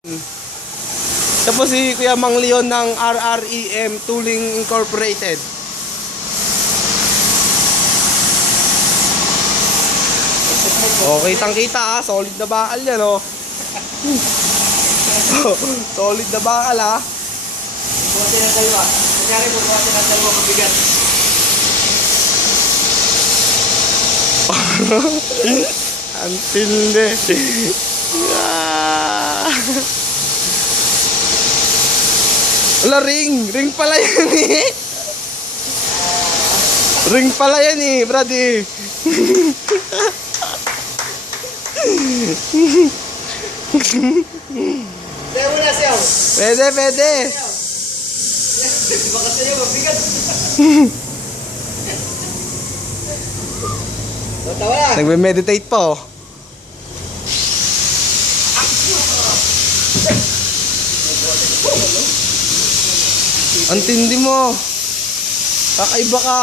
Tapos si Kuya Mang Leon ng RREM Tooling Incorporated. Okay, kitang-kita solid na bakal yan solid na bakal Buti na dalawa. Kunyari buti na dalawa mabigat. Ang tindi. Wala, ring pala yan ring pala yan brad Kaya mo na siyaw. Pwede. Baka sa'yo mabigat. Tawa na. Nagme-meditate pa Ang tindi mo. Kakaiba ka.